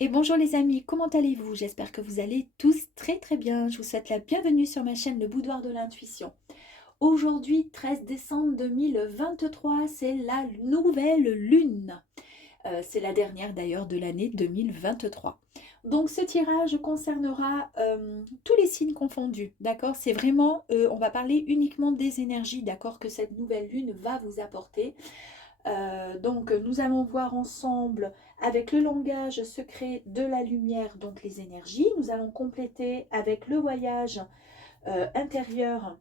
Et bonjour les amis, comment allez-vous? J'espère que vous allez tous très très bien. Je vous souhaite la bienvenue sur ma chaîne Le Boudoir de l'Intuition. Aujourd'hui, 13 décembre 2023, c'est la nouvelle lune. C'est la dernière d'ailleurs de l'année 2023. Donc ce tirage concernera tous les signes confondus, d'accord? C'est vraiment, on va parler uniquement des énergies, d'accord, que cette nouvelle lune va vous apporter. Donc nous allons voir ensemble avec le langage secret de la lumière, donc les énergies. Nous allons compléter avec le voyage intérieur,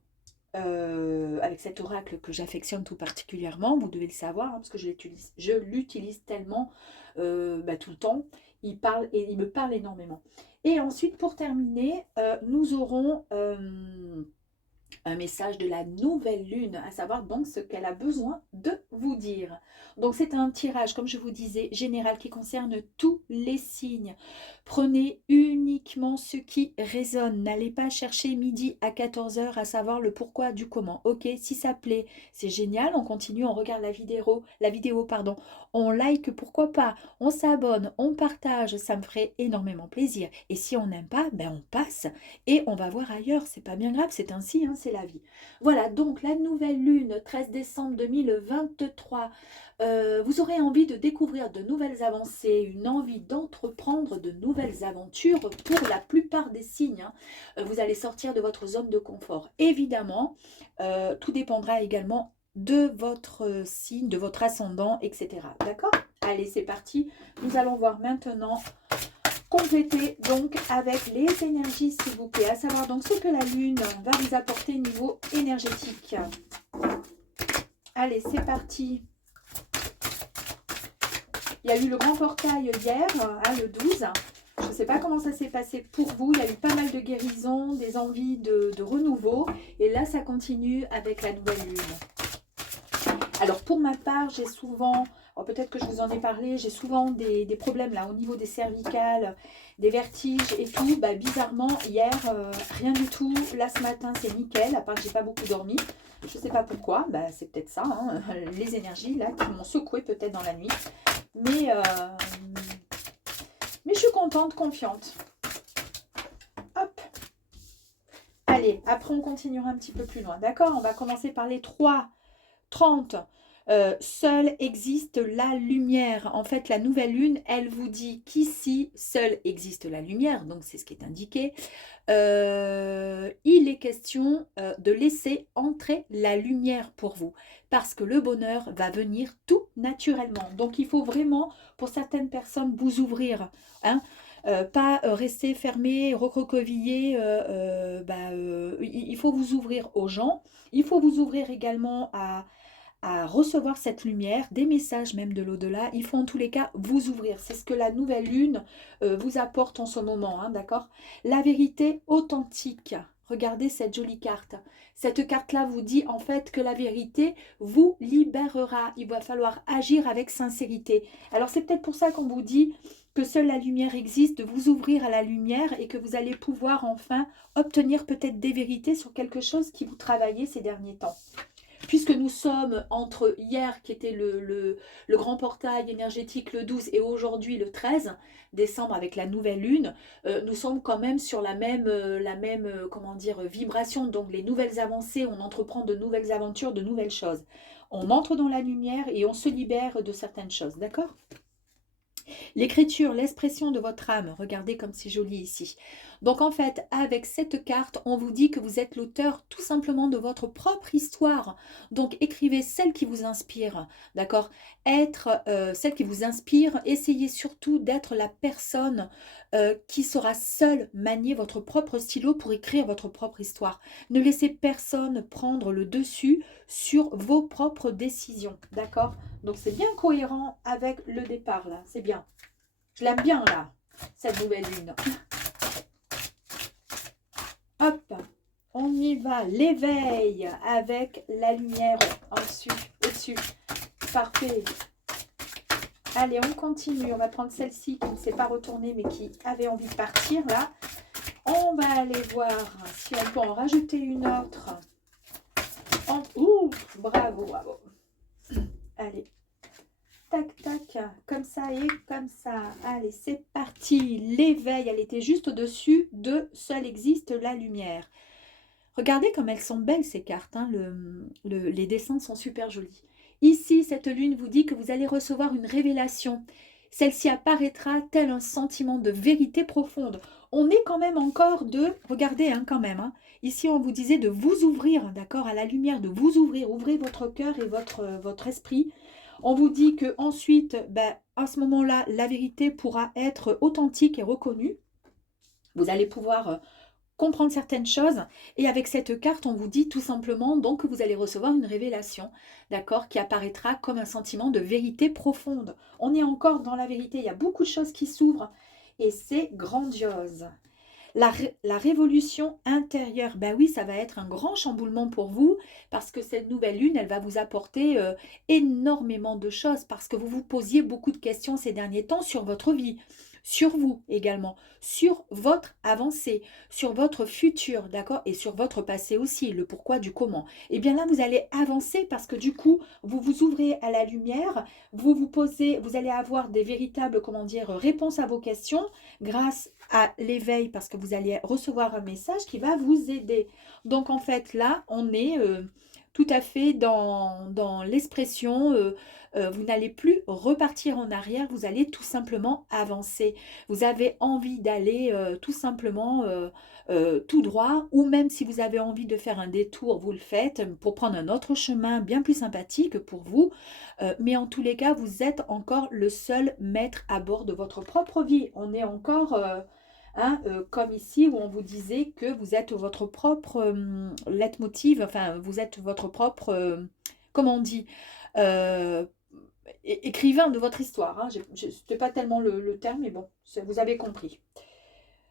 avec cet oracle que j'affectionne tout particulièrement. Vous devez le savoir, hein, parce que je l'utilise tellement tout le temps. Il parle et il me parle énormément. Et ensuite, pour terminer, nous aurons un message de la nouvelle lune, à savoir donc ce qu'elle a besoin de vous dire. Donc c'est un tirage, comme je vous disais, général qui concerne tous les signes. Prenez uniquement ce qui résonne. N'allez pas chercher midi à 14 heures à savoir le pourquoi du comment. Ok, si ça plaît, c'est génial, on continue, on regarde la vidéo, pardon. On like, pourquoi pas, on s'abonne, on partage, ça me ferait énormément plaisir. Et si on n'aime pas, ben on passe et on va voir ailleurs, c'est pas bien grave, c'est ainsi, hein, c'est la vie. Voilà, donc la nouvelle lune, 13 décembre 2023, vous aurez envie de découvrir de nouvelles avancées, une envie d'entreprendre de nouvelles aventures pour la plupart des signes, hein. Vous allez sortir de votre zone de confort. Évidemment, tout dépendra également de votre signe, de votre ascendant, etc. D'accord? Allez, c'est parti. Nous allons voir maintenant compléter donc avec les énergies, s'il vous plaît, à savoir donc ce que la lune va vous apporter niveau énergétique. Allez, c'est parti. Il y a eu le grand portail hier, hein, le 12. Je ne sais pas comment ça s'est passé pour vous. Il y a eu pas mal de guérisons, des envies de renouveau. Et là, ça continue avec la nouvelle lune. Alors, pour ma part, j'ai souvent, peut-être que je vous en ai parlé, j'ai souvent des problèmes là au niveau des cervicales, des vertiges et tout. Bah, bizarrement, hier, rien du tout. Là, ce matin, c'est nickel, à part que j'ai pas beaucoup dormi. Je ne sais pas pourquoi. Bah, c'est peut-être ça, hein, les énergies là qui m'ont secoué peut-être dans la nuit. Mais, mais je suis contente, confiante. Hop. Allez, après on continuera un petit peu plus loin. D'accord? On va commencer par les 3, 30. Seule existe la lumière. En fait, la nouvelle lune, elle vous dit qu'ici, seule existe la lumière. Donc, c'est ce qui est indiqué. Il est question de laisser entrer la lumière pour vous. Parce que le bonheur va venir tout naturellement. Donc, il faut vraiment, pour certaines personnes, vous ouvrir. Hein, pas rester fermé, recroquevillé. Il faut vous ouvrir aux gens. Il faut vous ouvrir également à recevoir cette lumière, des messages même de l'au-delà. Il faut en tous les cas vous ouvrir. C'est ce que la nouvelle lune vous apporte en ce moment, hein, d'accord? La vérité authentique. Regardez cette jolie carte. Cette carte-là vous dit en fait que la vérité vous libérera. Il va falloir agir avec sincérité. Alors c'est peut-être pour ça qu'on vous dit que seule la lumière existe, de vous ouvrir à la lumière et que vous allez pouvoir enfin obtenir peut-être des vérités sur quelque chose qui vous travaillait ces derniers temps. Puisque nous sommes entre hier qui était le grand portail énergétique le 12 et aujourd'hui le 13 décembre avec la nouvelle lune, nous sommes quand même sur la même comment dire, vibration. Donc les nouvelles avancées, on entreprend de nouvelles aventures, de nouvelles choses. On entre dans la lumière et on se libère de certaines choses, d'accord? L'écriture, l'expression de votre âme, regardez comme c'est joli ici. Donc en fait, avec cette carte, on vous dit que vous êtes l'auteur tout simplement de votre propre histoire. Donc écrivez celle qui vous inspire, d'accord? Être celle qui vous inspire, essayez surtout d'être la personne qui saura seule manier votre propre stylo pour écrire votre propre histoire. Ne laissez personne prendre le dessus sur vos propres décisions, d'accord? Donc c'est bien cohérent avec le départ là, c'est bien. Je l'aime bien là, cette nouvelle lune. Hop, on y va. L'éveil avec la lumière au-dessus. Parfait. Allez, on continue. On va prendre celle-ci qui ne s'est pas retournée mais qui avait envie de partir là. On va aller voir si on peut en rajouter une autre. Ouh, bravo, bravo. Allez. tac, tac, comme ça et comme ça. Allez, c'est parti. L'éveil, elle était juste au-dessus de seul existe la lumière. Regardez comme elles sont belles ces cartes, hein. Les dessins sont super jolis. Ici, cette lune vous dit que vous allez recevoir une révélation. Celle-ci apparaîtra tel un sentiment de vérité profonde. On est quand même encore de, regardez hein, quand même, hein. Ici on vous disait de vous ouvrir, d'accord, à la lumière, de vous ouvrir, ouvrez votre cœur et votre esprit. On vous dit que ensuite, ben, à ce moment-là, la vérité pourra être authentique et reconnue. Vous allez pouvoir comprendre certaines choses. Et avec cette carte, on vous dit tout simplement donc que vous allez recevoir une révélation, d'accord, qui apparaîtra comme un sentiment de vérité profonde. On est encore dans la vérité, il y a beaucoup de choses qui s'ouvrent et c'est grandiose. La révolution intérieure, ben oui, ça va être un grand chamboulement pour vous parce que cette nouvelle lune, elle va vous apporter énormément de choses parce que vous vous posiez beaucoup de questions ces derniers temps sur votre vie, sur vous également, sur votre avancée, sur votre futur, d'accord, et sur votre passé aussi, le pourquoi du comment. Et bien là, vous allez avancer parce que du coup, vous vous ouvrez à la lumière, vous vous posez, vous allez avoir des véritables, comment dire, réponses à vos questions grâce à l'éveil parce que vous allez recevoir un message qui va vous aider. Donc en fait là, on est tout à fait dans l'expression, vous n'allez plus repartir en arrière, vous allez tout simplement avancer. Vous avez envie d'aller tout simplement tout droit ou même si vous avez envie de faire un détour, vous le faites pour prendre un autre chemin bien plus sympathique pour vous. Mais en tous les cas, vous êtes encore le seul maître à bord de votre propre vie. On est encore hein, comme ici où on vous disait que vous êtes votre propre leitmotiv, enfin vous êtes votre propre, comment on dit, euh, écrivain de votre histoire. Hein. Ce n'était pas tellement le terme, mais bon, vous avez compris.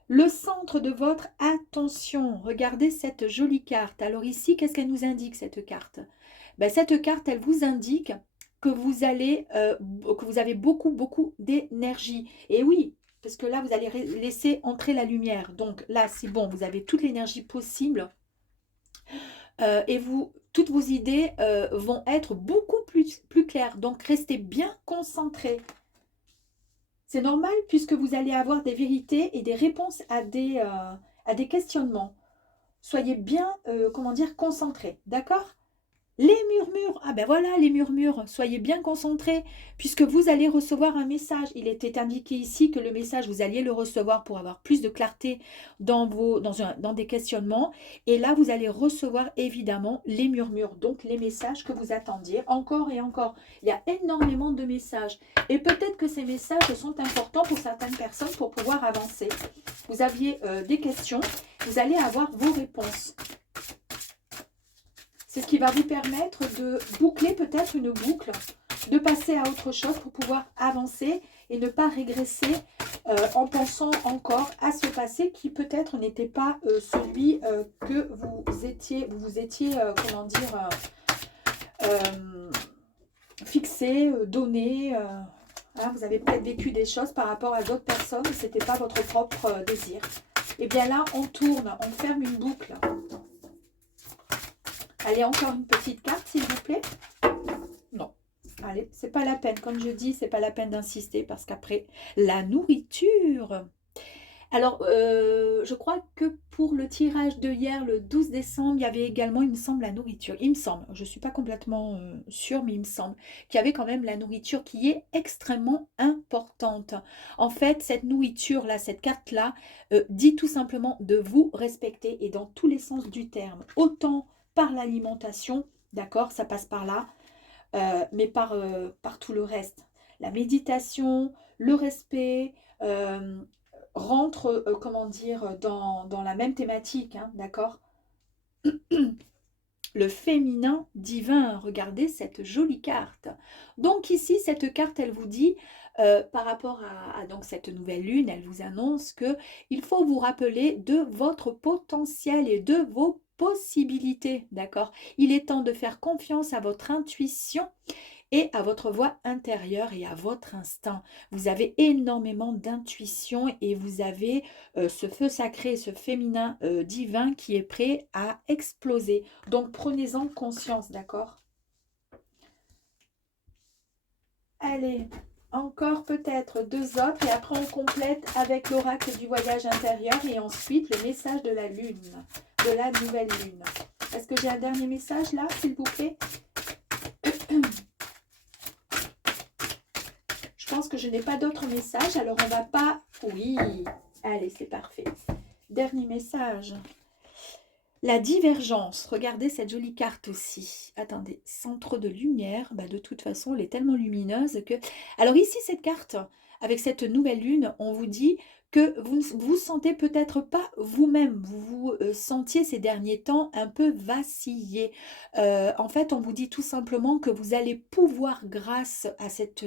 Le centre de votre attention, regardez cette jolie carte. Alors ici, qu'est-ce qu'elle nous indique cette carte? Ben, cette carte, elle vous indique que vous allez, que vous avez beaucoup d'énergie. Et oui, parce que là, vous allez laisser entrer la lumière. Donc là, c'est bon, vous avez toute l'énergie possible. Et toutes vos idées vont être beaucoup plus claires. Donc, restez bien concentrés. C'est normal puisque vous allez avoir des vérités et des réponses à des questionnements. Soyez bien, comment dire, concentrés. D'accord? Les murmures, ah ben voilà les murmures, soyez bien concentrés puisque vous allez recevoir un message. Il était indiqué ici que le message, vous alliez le recevoir pour avoir plus de clarté dans des questionnements. Et là, vous allez recevoir évidemment les murmures, donc les messages que vous attendiez encore et encore. Il y a énormément de messages et peut-être que ces messages sont importants pour certaines personnes pour pouvoir avancer. Vous aviez des questions, vous allez avoir vos réponses. C'est ce qui va vous permettre de boucler peut-être une boucle, de passer à autre chose pour pouvoir avancer et ne pas régresser en pensant encore à ce passé qui peut-être n'était pas celui que vous étiez, comment dire, fixé, donné. Hein, vous avez peut-être vécu des choses par rapport à d'autres personnes et ce n'était pas votre propre désir. Et bien là, on tourne, on ferme une boucle. Allez, encore une petite carte, s'il vous plaît. Non. Allez, c'est pas la peine. Comme je dis, c'est pas la peine d'insister parce qu'après, la nourriture. Alors, je crois que pour le tirage de hier, le 12 décembre, il y avait également, il me semble, la nourriture. Il me semble, je ne suis pas complètement sûre, mais il me semble qu'il y avait quand même la nourriture qui est extrêmement importante. En fait, cette nourriture-là, cette carte-là, dit tout simplement de vous respecter et dans tous les sens du terme. Autant par l'alimentation, d'accord, ça passe par là, mais par tout le reste. La méditation, le respect, rentre, comment dire, dans la même thématique, hein, d'accord? Le féminin divin, regardez cette jolie carte. Donc ici, cette carte, elle vous dit, par rapport à donc cette nouvelle lune, elle vous annonce que il faut vous rappeler de votre potentiel et de vos possibilités, d'accord? Il est temps de faire confiance à votre intuition et à votre voix intérieure et à votre instinct. Vous avez énormément d'intuition et vous avez ce feu sacré, ce féminin divin qui est prêt à exploser. Donc prenez-en conscience, d'accord? Allez, encore peut-être 2 autres et après on complète avec l'oracle du voyage intérieur et ensuite le message de la lune, de la nouvelle lune. Est-ce que j'ai un dernier message là, s'il vous plaît? Je pense que je n'ai pas d'autres messages, alors on va pas... Oui, allez, c'est parfait. Dernier message. La divergence. Regardez cette jolie carte aussi. Attendez, sans trop de lumière. Bah, de toute façon, elle est tellement lumineuse que... Alors ici, cette carte, avec cette nouvelle lune, on vous dit que vous ne vous sentez peut-être pas vous-même. Vous vous sentiez ces derniers temps un peu vaciller. En fait, on vous dit tout simplement que vous allez pouvoir, grâce à cette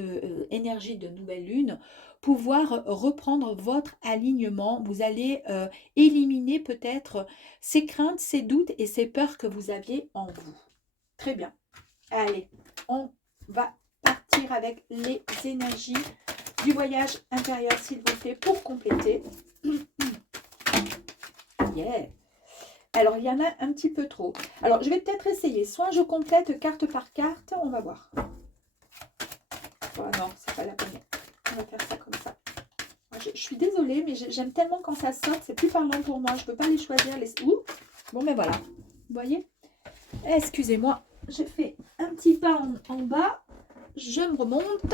énergie de nouvelle lune, pouvoir reprendre votre alignement. Vous allez éliminer peut-être ces craintes, ces doutes et ces peurs que vous aviez en vous. Très bien. Allez, on va partir avec les énergies du voyage intérieur, s'il vous plaît, pour compléter. Yeah. Alors, il y en a un petit peu trop. Alors, je vais peut-être essayer. Soit je complète carte par carte. On va voir. Oh, non, c'est pas la peine. On va faire ça comme ça. Je suis désolée, mais j'aime tellement quand ça saute. C'est plus parlant pour moi. Je ne peux pas les choisir. Ouh. Bon, ben voilà. Vous voyez? Excusez-moi. J'ai fait un petit pas en bas. Je me remonte.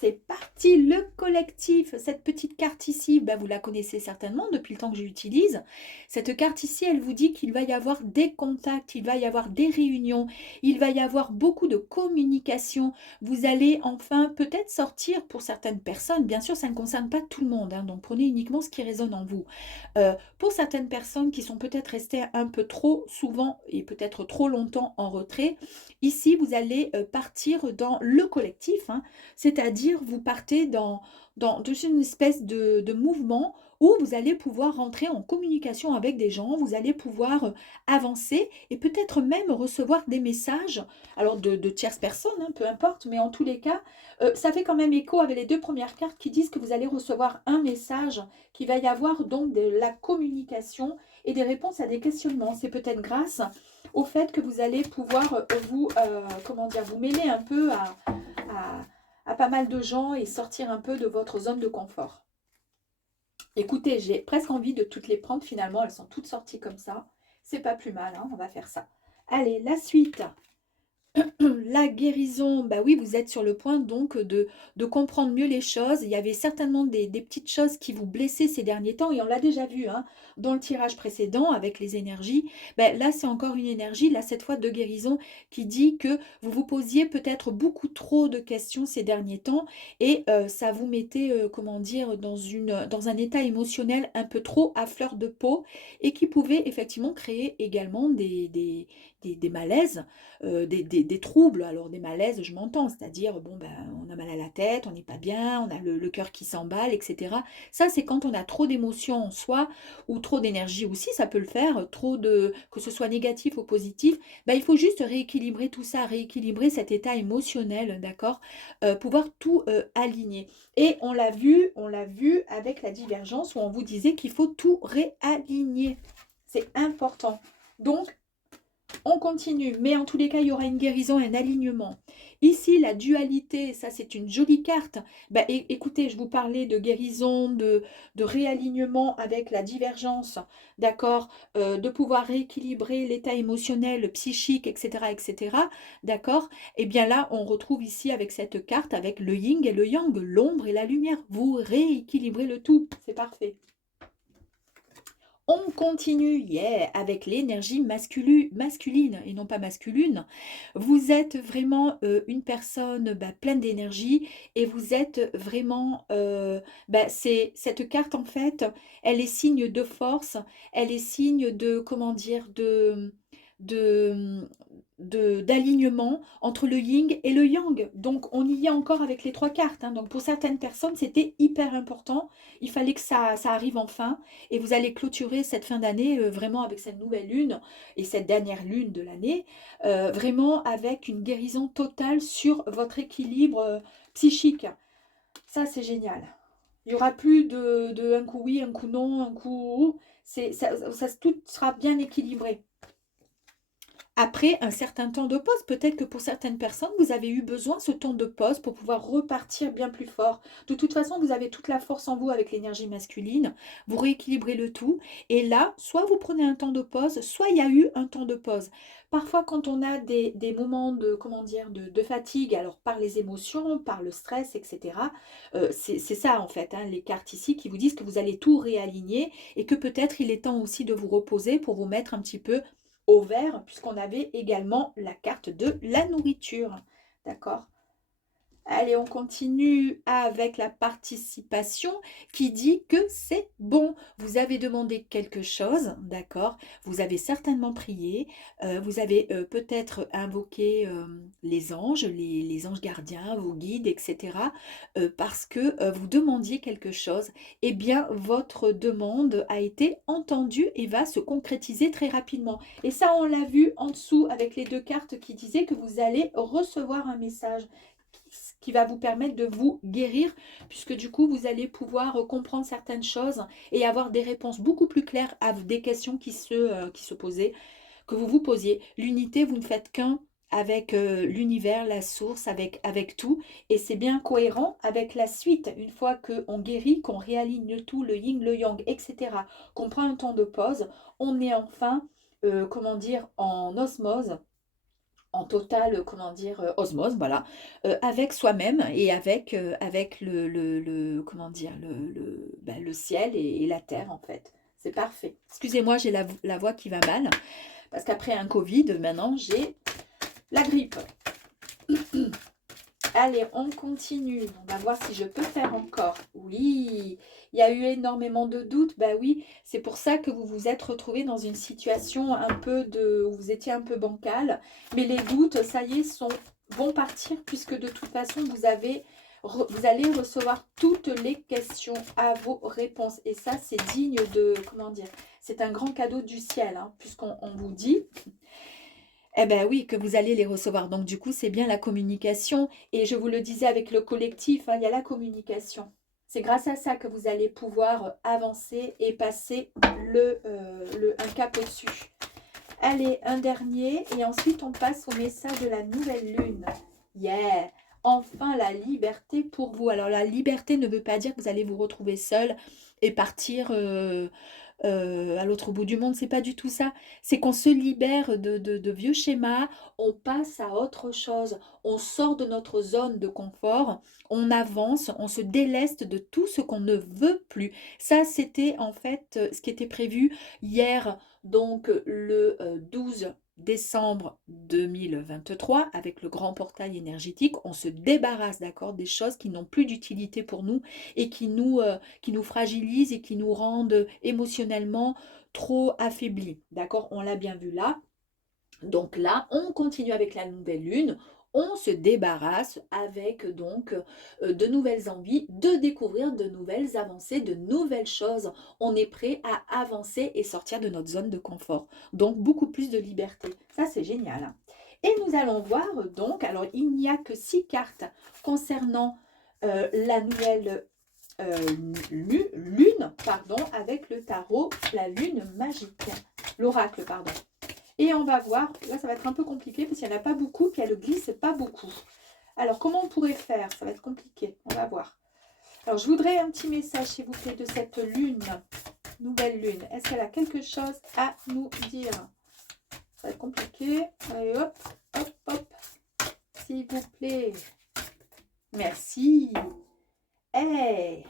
C'est parti, le collectif. Cette petite carte ici, bah, vous la connaissez certainement depuis le temps que j'utilise. Cette carte ici, elle vous dit qu'il va y avoir des contacts, il va y avoir des réunions, il va y avoir beaucoup de communication. Vous allez enfin peut-être sortir pour certaines personnes. Bien sûr, ça ne concerne pas tout le monde, hein, donc prenez uniquement ce qui résonne en vous. Pour certaines personnes qui sont peut-être restées un peu trop souvent et peut-être trop longtemps en retrait, ici, vous allez partir dans le collectif, hein, c'est-à-dire vous partez dans une espèce de mouvement où vous allez pouvoir rentrer en communication avec des gens, vous allez pouvoir avancer et peut-être même recevoir des messages, alors de tierces personnes, hein, peu importe, mais en tous les cas, ça fait quand même écho avec les 2 premières cartes qui disent que vous allez recevoir un message, qu'il va y avoir donc de la communication et des réponses à des questionnements. C'est peut-être grâce au fait que vous allez pouvoir vous mêler un peu à pas mal de gens et sortir un peu de votre zone de confort. Écoutez, j'ai presque envie de toutes les prendre finalement. Elles sont toutes sorties comme ça. C'est pas plus mal, hein, on va faire ça. Allez, la suite. La guérison, bah oui, vous êtes sur le point donc de comprendre mieux les choses. Il y avait certainement des petites choses qui vous blessaient ces derniers temps et on l'a déjà vu, hein, dans le tirage précédent avec les énergies. Ben, là, c'est encore une énergie, là cette fois de guérison, qui dit que vous vous posiez peut-être beaucoup trop de questions ces derniers temps et ça vous mettait, comment dire, dans un état émotionnel un peu trop à fleur de peau et qui pouvait effectivement créer également des malaises, des troubles, alors des malaises, je m'entends, c'est-à-dire, bon, ben, on a mal à la tête, on n'est pas bien, on a le cœur qui s'emballe, etc. Ça, c'est quand on a trop d'émotions en soi, ou trop d'énergie aussi, ça peut le faire, que ce soit négatif ou positif, ben, il faut juste rééquilibrer tout ça, rééquilibrer cet état émotionnel, d'accord. Pouvoir tout aligner. Et on l'a vu avec la divergence où on vous disait qu'il faut tout réaligner. C'est important. Donc, on continue, mais en tous les cas, il y aura une guérison et un alignement. Ici, la dualité, ça c'est une jolie carte. Ben, écoutez, je vous parlais de guérison, de réalignement avec la divergence, d'accord, de pouvoir rééquilibrer l'état émotionnel, psychique, etc., etc., d'accord. Et bien là, on retrouve ici avec cette carte, avec le yin et le yang, l'ombre et la lumière. Vous rééquilibrez le tout, c'est parfait. On continue, yeah, avec l'énergie masculine et non pas masculine. Vous êtes vraiment une personne pleine d'énergie et vous êtes vraiment, cette carte en fait, elle est signe de force, elle est signe de, comment dire, de, d'alignement entre le yin et le yang. Donc on y est encore avec les 3 cartes, hein. Donc pour certaines personnes, c'était hyper important. Il fallait que ça arrive enfin. Et vous allez clôturer cette fin d'année vraiment avec cette nouvelle lune et cette dernière lune de l'année, vraiment avec une guérison totale sur votre équilibre psychique. Ça, c'est génial. Il n'y aura plus de un coup oui, un coup non, un coup... tout sera bien équilibré. après un certain temps de pause. Peut-être que pour certaines personnes, vous avez eu besoin ce temps de pause pour pouvoir repartir bien plus fort. De toute façon, vous avez toute la force en vous avec l'énergie masculine. Vous rééquilibrez le tout. Et là, soit vous prenez un temps de pause, soit il y a eu un temps de pause. Parfois, quand on a des moments de, comment dire, de fatigue, alors par les émotions, par le stress, etc., c'est ça en fait, hein, les cartes ici qui vous disent que vous allez tout réaligner et que peut-être il est temps aussi de vous reposer pour vous mettre un petit peu au vert, puisqu'on avait également la carte de la nourriture. D'accord? Allez, on continue avec la participation qui dit que c'est bon. Vous avez demandé quelque chose, d'accord? Vous avez certainement prié, vous avez peut-être invoqué les anges, les anges gardiens, vos guides, etc. Parce que vous demandiez quelque chose. Eh bien, votre demande a été entendue et va se concrétiser très rapidement. Et ça, on l'a vu en dessous avec les deux cartes qui disaient que vous allez recevoir un message qui va vous permettre de vous guérir, puisque du coup, vous allez pouvoir comprendre certaines choses et avoir des réponses beaucoup plus claires à des questions qui se posaient, que vous vous posiez. L'unité, vous ne faites qu'un avec l'univers, la source, avec tout, et c'est bien cohérent avec la suite. Une fois qu'on guérit, qu'on réaligne le tout, le yin, le yang, etc., qu'on prend un temps de pause, on est enfin, comment dire, en osmose, en totale, comment dire, osmose, voilà, avec soi-même et avec comment dire, ben, le ciel et la terre, en fait. C'est parfait. Excusez-moi, j'ai la voix qui va mal, parce qu'après un Covid, maintenant, j'ai la grippe. Allez, on continue. On va voir si je peux faire encore. Oui, il y a eu énormément de doutes. Bah oui, c'est pour ça que vous vous êtes retrouvé dans une situation un peu où vous étiez un peu bancal. Mais les doutes, ça y est, vont partir puisque de toute façon, vous allez recevoir toutes les questions à vos réponses. Et ça, c'est digne de, comment dire, c'est un grand cadeau du ciel, hein, puisqu'on vous dit... Eh bien oui, que vous allez les recevoir. Donc du coup, c'est bien la communication. Et je vous le disais avec le collectif, hein, il y a la communication. C'est grâce à ça que vous allez pouvoir avancer et passer un cap au-dessus. Allez, un dernier. Et ensuite, on passe au message de la nouvelle lune. Yeah! Enfin, la liberté pour vous. Alors, la liberté ne veut pas dire que vous allez vous retrouver seul et partir... à l'autre bout du monde, c'est pas du tout ça. C'est qu'on se libère de vieux schémas, on passe à autre chose, on sort de notre zone de confort, on avance, on se déleste de tout ce qu'on ne veut plus. Ça, c'était en fait ce qui était prévu hier, donc le 12 décembre 2023, avec le grand portail énergétique. On se débarrasse, d'accord, des choses qui n'ont plus d'utilité pour nous et qui nous fragilisent et qui nous rendent émotionnellement trop affaiblis. D'accord? On l'a bien vu là. Donc là, on continue avec la nouvelle lune. On se débarrasse avec donc de nouvelles envies, de découvrir de nouvelles avancées, de nouvelles choses. On est prêt à avancer et sortir de notre zone de confort. Donc beaucoup plus de liberté. Ça, c'est génial, hein. Et nous allons voir donc, alors il n'y a que 6 cartes concernant la nouvelle lune, pardon, avec le tarot, la lune magique, l'oracle, pardon. Et on va voir, là ça va être un peu compliqué parce qu'il n'y en a pas beaucoup, puis elle ne glisse pas beaucoup. Alors comment on pourrait faire? Ça va être compliqué, on va voir. Alors je voudrais un petit message s'il vous plaît de cette lune, nouvelle lune. Est-ce qu'elle a quelque chose à nous dire? Ça va être compliqué. Allez hop, hop, hop, s'il vous plaît. Merci. Hey,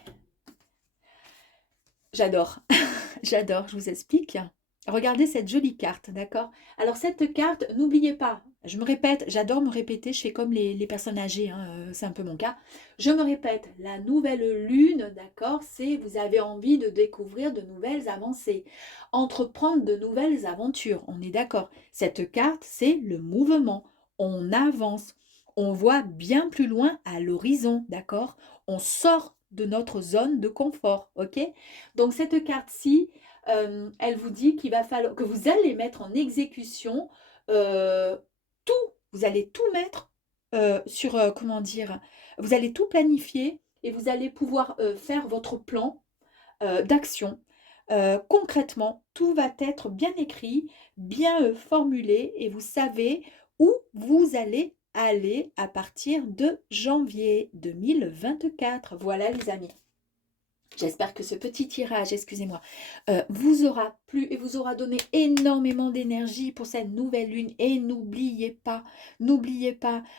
j'adore, j'adore, je vous explique. Regardez cette jolie carte, d'accord? Alors cette carte, n'oubliez pas, je me répète, j'adore me répéter, je fais comme les personnes âgées, hein, c'est un peu mon cas. Je me répète, la nouvelle lune, d'accord, c'est vous avez envie de découvrir de nouvelles avancées, entreprendre de nouvelles aventures, on est d'accord. Cette carte, c'est le mouvement, on avance, on voit bien plus loin à l'horizon, d'accord? On sort de notre zone de confort, ok? Donc cette carte-ci, elle vous dit qu'il va falloir que vous allez mettre en exécution tout. Vous allez tout mettre sur, comment dire, vous allez tout planifier et vous allez pouvoir faire votre plan d'action. concrètement, tout va être bien écrit, bien formulé et vous savez où vous allez aller à partir de janvier 2024. Voilà les amis. J'espère que ce petit tirage, excusez-moi, vous aura plu et vous aura donné énormément d'énergie pour cette nouvelle lune. Et n'oubliez pas,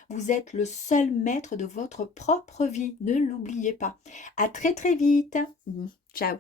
vous êtes le seul maître de votre propre vie. Ne l'oubliez pas. À très très vite. Ciao.